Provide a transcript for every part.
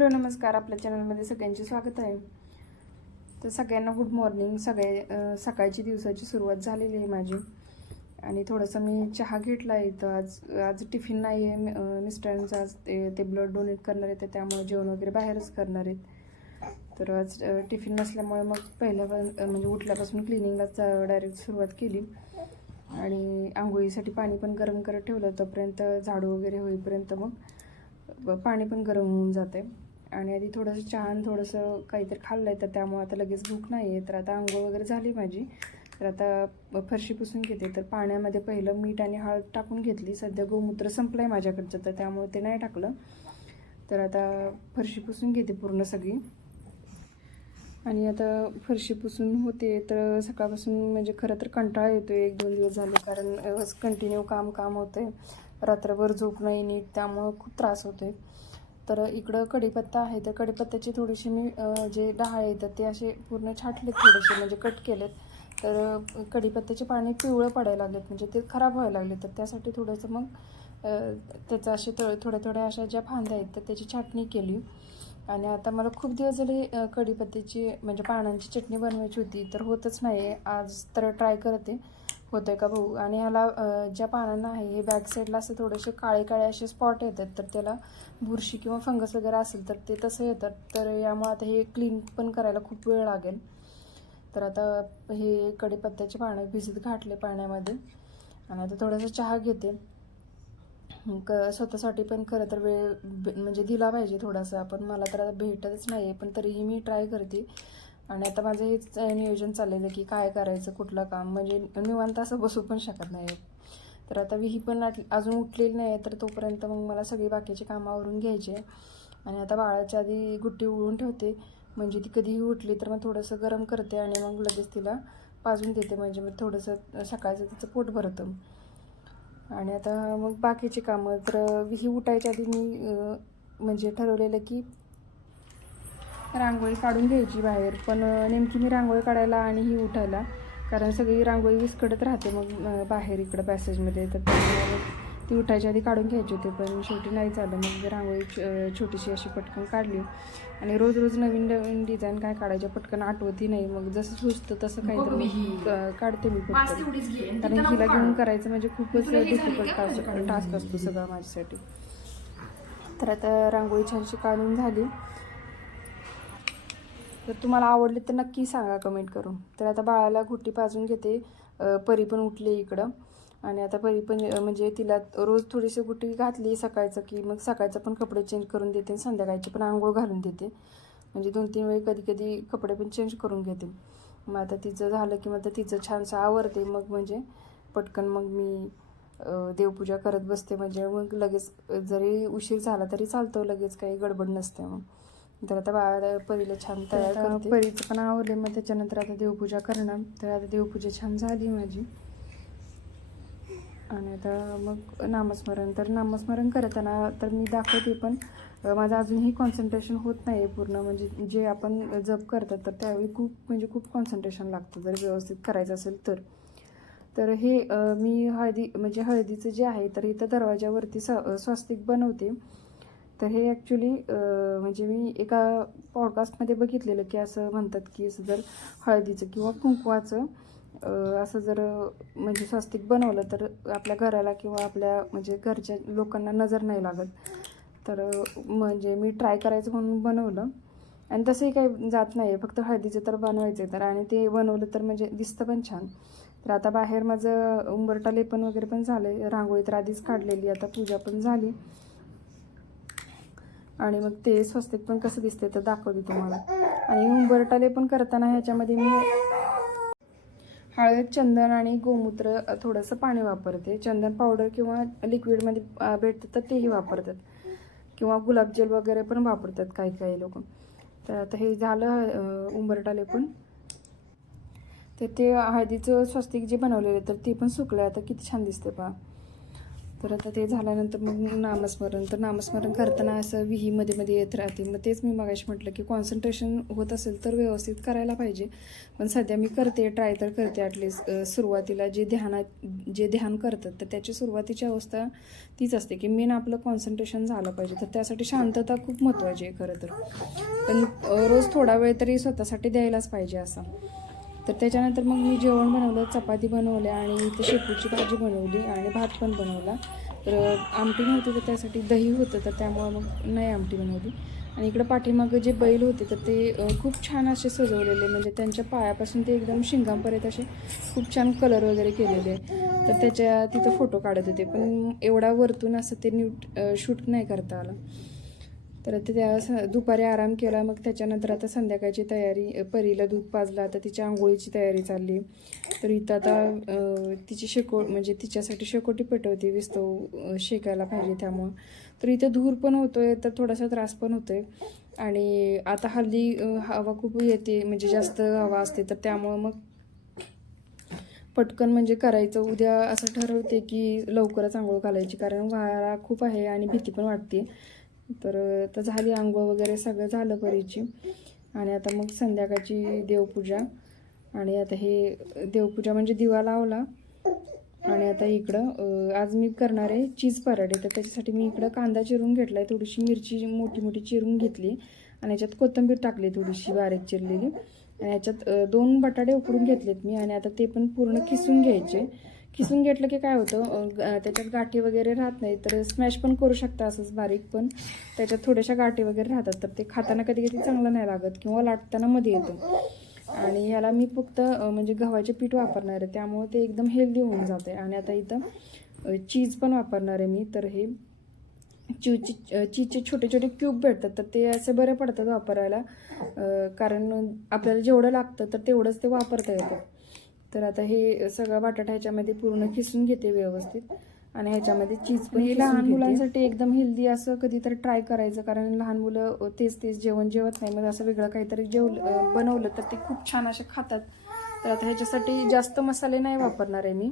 Hello नमस्कार. आपल्या चॅनलमध्ये सगळ्यांचे स्वागत आहे. तर सगळ्यांना गुड मॉर्निंग सगळे सकाळची दिवसाची सुरुवात झालेली आहे माझी. आणि थोडंसं मी चहा घेतला आहे. इथं आज आज टिफिन नाही आहे मिस्टरांचं आज ते ते ब्लड डोनेट करणार आहेत तर त्यामुळे जेवण वगैरे बाहेरच करणार आहेत. तर आज टिफिन नसल्यामुळे मग पहिल्या म्हणजे उठल्यापासून क्लिनिंगलाच डायरेक्ट सुरुवात केली. आणि आंघोळीसाठी पाणी पण गरम करत ठेवलं. तोपर्यंत झाडू वगैरे होईपर्यंत मग पाणी पण गरम होऊन जाते आणि आधी थोडंसं चहा थोडंसं काहीतरी खाल्लं आहे तर त्यामुळे आता लगेच भूक नाही आहे तर आता आंघोळ वगैरे झाली माझी. तर आता फरशी पुसून घेते. तर पाण्यामध्ये पहिलं मीठ आणि हळद टाकून घेतली. सध्या गोमूत्र संपलं आहे माझ्याकडचं तर त्यामुळे ते नाही टाकलं. तर आता फरशी पुसून घेते पूर्ण सगळी. आणि आता फरशी पुसून होते तर सकाळपासून म्हणजे खरं तर कंटाळा येतो एक दोन दिवस झाले कारण कंटिन्यू काम काम होतं आहे रात्रभर झोप नाही नीट त्यामुळं खूप त्रास होतो आहे तर इकडं कढीपत्ता आहे. तर कढीपत्त्याची थोडीशी मी जे डहाळे येतात ते असे पूर्ण छाटलेत थोडेसे म्हणजे कट केलेत. तर कढीपत्त्याचे पाणी पिवळं पडायला लागलेत म्हणजे ते खराब व्हायला लागले तर त्यासाठी थोडंसं मग त्याचं असे थो थोड्या थोड्या अशा ज्या फांद्या आहेत तर त्याची छाटणी केली. आणि आता मला खूप दिवस झाले कढीपत्त्याची म्हणजे पानांची चटणी बनवायची होती तर होतच नाही आहे आज तर ट्राय करते. होतं आहे का भाऊ आणि ह्याला ज्या पानांना आहे हे बॅक साईडला असे थोडेसे काळे काळे असे स्पॉट येतात तर त्याला बुरशी किंवा फंगस वगैरे असेल तर ते तसं येतात. तर यामुळे आता हे क्लीन पण करायला खूप वेळ लागेल. तर आता हे कढीपत्त्याचे पानं भिजत घातले पाण्यामध्ये. आणि आता थोडासा चहा घेते. क स्वतःसाठी पण खरं तर वेळ म्हणजे दिला पाहिजे थोडासा. पण मला तर आता भेटतच नाही आहे पण तरीही मी ट्राय करते. आणि आता माझं हेच नियोजन चाललेलं की काय करायचं कुठलं काम. म्हणजे निवांत असं बसू पण शकत नाही तर आता विही पण अजून उठलेली नाही आहे तर तोपर्यंत मग मला सगळी बाकीची कामावरून घ्यायची आहे. आणि आता बाळाच्या आधी गुट्टी उळून ठेवते. म्हणजे ती कधीही उठली तर मग थोडंसं गरम करते आणि मग लगेच तिला पाजून देते. म्हणजे मग थोडंसं सकाळचं तिचं पोट भरतं. आणि आता मग बाकीची कामं तर विही उठायच्या आधी मी म्हणजे ठरवलेलं की रांगोळी काढून घ्यायची बाहेर. पण नेमकी मी रांगोळी काढायला आणि ही उठायला कारण सगळी रांगोळी विस्कडत राहते मग बाहेर इकडं पॅसेजमध्ये तर ती उठायच्या आधी काढून घ्यायची होती पण शेवटी नाही झालं. मग रांगोळी छोटीशी अशी पटकन काढली. आणि रोज रोज नवीन नवीन डिझाईन काय काढायच्या पटकन आठवतही नाही. मग जसं सुचतं तसं काहीतरी काढते मी पटकन. कारण हिला घेऊन करायचं म्हणजे खूपच डिफिकल्ट टास्क टास्क असतो सगळा माझ्यासाठी. तर आता रांगोळी छानशी काढून झाली. तर तुम्हाला आवडले तर नक्की सांगा कमेंट करून. तर आता बाळाला घुट्टी पाजून घेते. परी पण उठली इकडं. आणि आता परी पण म्हणजे तिला रोज थोडीशी गुट्टी घातली सकाळचं की मग सकाळचं पण कपडे चेंज करून देते आणि संध्याकाळची पण आंघोळ घालून देते. म्हणजे दोन तीन वेळी कधी कधी कपडे पण चेंज करून घेते. मग आता तिचं झालं की मग आता तिचं छानसं आवरते. मग म्हणजे पटकन मग मी देवपूजा करत बसते. म्हणजे मग लगेच जरी उशीर झाला तरी चालतो लगेच काही गडबड नसते मग. तर आता बाळा परीला छान तयार करते. परीचं पण आवडले मग त्याच्यानंतर आता देवपूजा करणार. तर आता देवपूजा छान झाली माझी. आणि आता मग नामस्मरण तर नामस्मरण करताना तर मी दाखवते पण माझं अजूनही कॉन्सन्ट्रेशन होत नाही आहे पूर्ण. म्हणजे जे आपण जप करतात तर त्यावेळी खूप म्हणजे खूप कॉन्सन्ट्रेशन लागतं. जर व्यवस्थित करायचं असेल तर. तर हे मी हळदी म्हणजे हळदीचं जे आहे तर इथं दरवाजावरती स स्वस्तिक बनवते. तर हे ॲक्च्युली म्हणजे मी एका पॉडकास्टमध्ये बघितलेलं की असं म्हणतात की असं जर हळदीचं किंवा कुंकवाचं असं जर म्हणजे स्वस्तिक बनवलं तर आपल्या घराला किंवा आपल्या म्हणजे घरच्या लोकांना नजर नाही लागत. तर म्हणजे मी ट्राय करायचं म्हणून बनवलं. आणि तसंही काही जात नाही आहे फक्त हळदीचं तर बनवायचं आहे तर आणि ते बनवलं तर म्हणजे दिसतं पण छान. तर आता बाहेर माझं उंबरटा लेपन वगैरे पण झालं रांगोळी तर आधीच काढलेली आता पूजा पण झाली. आणि मग ते स्वस्तिक पण कसं दिसते तर दाखवते तुम्हाला. आणि उंबरटाले पण करताना ह्याच्यामध्ये मी हळद चंदन आणि गोमूत्र थोडंसं पाणी वापरते. चंदन पावडर किंवा लिक्विडमध्ये भेटतं तर तेही वापरतात. किंवा गुलाबजल वगैरे पण वापरतात काही काही लोक. तर आता हे झालं उंबरटाले पण. तर ते हळदीचं स्वस्तिक जे बनवलेलं तर ते पण सुकलं आता किती छान दिसते पहा. तर आता ते झाल्यानंतर मग नामस्मरण. तर नामस्मरण करताना असं विही मध्ये मध्ये येत राहते. मग तेच मी मगाशी म्हटलं की कॉन्सन्ट्रेशन होत असेल तर व्यवस्थित करायला पाहिजे. पण सध्या मी करते ट्राय तर करते ॲटलिस्ट सुरुवातीला जे ध्यानात जे ध्यान करतात तर त्याची सुरुवातीची अवस्था तीच असते की मेन आपलं कॉन्सन्ट्रेशन झालं पाहिजे. तर त्यासाठी शांतता खूप महत्त्वाची आहे खरं तर. पण रोज थोडा वेळ तरी स्वतःसाठी द्यायलाच पाहिजे असं. तर त्याच्यानंतर मग मी जेवण बनवलं चपाती बनवल्या आणि इथे शेपूची भाजी बनवली आणि भात पण बनवला. तर आमटी नव्हती तर त्यासाठी दही होतं तर त्यामुळं मग नाही आमटी बनवली. आणि इकडं पाठीमागं जे बैल होते तर ते खूप छान असे सजवलेले म्हणजे त्यांच्या पायापासून ते एकदम शिंगांपर्यंत असे खूप छान कलर वगैरे केलेले तर त्याच्या तिथं फोटो काढत होते पण एवढा वरतून असं ते न्यूट शूट नाही करता आलं. तर त्या दुपारी आराम केला मग त्याच्यानंतर आता संध्याकाळची तयारी परीला दूध पाजलं आता तिच्या आंघोळीची तयारी चालली. तर इथं आता तिची शेको म्हणजे तिच्यासाठी शेकोटी पेटवते विस्तव शेकायला पाहिजे त्यामुळं. तर इथं धूर पण होतो आहे तर थोडासा त्रास पण होतोय. आणि आता हल्ली हवा खूप येते म्हणजे जास्त हवा असते तर त्यामुळं मग पटकन म्हणजे करायचं. उद्या असं ठरवते की लवकरच आंघोळ घालायची कारण वारा खूप आहे आणि भीती पण वाटते. तर आता झाली आंघोळ वगैरे सगळं झालं परीची. आणि आता मग संध्याकाळची देवपूजा. आणि आता हे देवपूजा म्हणजे दिवा लावला. आणि आता इकडं आज मी करणार आहे चीज पराठे. तर त्याच्यासाठी मी इकडं कांदा चिरून घेतला आहे थोडीशी मिरची मोठी मोठी चिरून घेतली. आणि याच्यात कोथिंबीर टाकली थोडीशी बारीक चिरलेली. आणि याच्यात दोन बटाटे उकडून घेतलेत मी. आणि आता ते पण पूर्ण किसून घ्यायचे. किसून घेतलं की काय होतं त्याच्यात गाठी वगैरे राहत नाही तर स्मॅश पण करू शकता असंच बारीक पण. त्याच्यात थोड्याशा गाठी वगैरे राहतात तर ते खाताना कधी कधी चांगलं नाही लागत किंवा लाटताना मध्ये येतं. आणि याला मी फक्त म्हणजे गव्हाचे पीठ वापरणार आहे त्यामुळे ते एकदम हेल्दी होऊन जाते आणि आता इथं चीज पण वापरणार आहे मी तर हे चीजचे चीजचे छोटे छोटे क्यूब भेटतात तर ते असे बरे पडतात वापरायला. कारण आपल्याला जेवढं लागतं तर तेवढंच ते वापरता येतं. तर आता हे सगळं बटाटा ह्याच्यामध्ये पूर्ण खिसून घेते व्यवस्थित. आणि ह्याच्यामध्ये चीज पण हे लहान मुलांसाठी एकदम हेल्दी असं कधीतरी ट्राय करायचं कारण लहान मुलं तेच तेच जेवण जेवत नाही. मग असं वेगळं काहीतरी जेव अ, बनवलं तर ते खूप छान असे खातात. तर आता ह्याच्यासाठी जास्त मसाले नाही वापरणार आहे मी.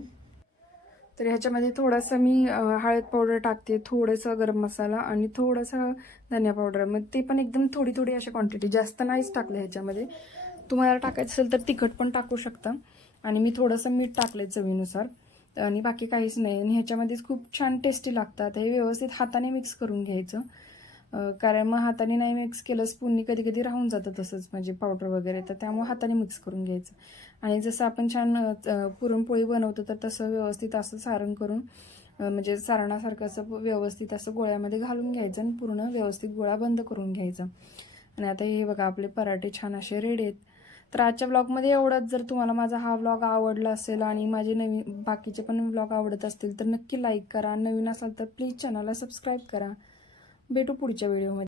तर ह्याच्यामध्ये थोडासा मी हळद पावडर टाकते थोडंसं गरम मसाला आणि थोडंसं धनिया पावडर. मग ते पण एकदम थोडी थोडी अशी क्वांटिटी जास्त नाहीच टाकलं ह्याच्यामध्ये. तुम्हाला टाकायचं असेल तर तिखट पण टाकू शकता. आणि मी थोडंसं मीठ टाकलं चवीनुसार. आणि बाकी काहीच नाही. आणि ह्याच्यामध्येच खूप छान टेस्टी लागतात. हे व्यवस्थित हाताने मिक्स करून घ्यायचं. कारण मग हाताने नाही मिक्स केलं स्पूननी कधी कधी राहून जातं तसंच म्हणजे पावडर वगैरे. तर त्यामुळे हाताने मिक्स करून घ्यायचं. आणि जसं आपण छान पुरणपोळी बनवतो तर तसं व्यवस्थित असं सारण करून म्हणजे सारणासारखं असं व्यवस्थित असं गोळ्यामध्ये घालून घ्यायचं आणि पूर्ण व्यवस्थित गोळा बंद करून घ्यायचा. आणि आता हे बघा आपले पराठे छान असे रेडी आहेत. तर आजच्या ब्लॉगमध्ये एवढंच. जर तुम्हाला माझा हा ब्लॉग आवडला असेल आणि माझे नवीन बाकीचे पण ब्लॉग आवडत असतील तर नक्की लाईक करा. नवीन असाल तर प्लीज चॅनलला सबस्क्राईब करा. भेटू पुढच्या व्हिडिओमध्ये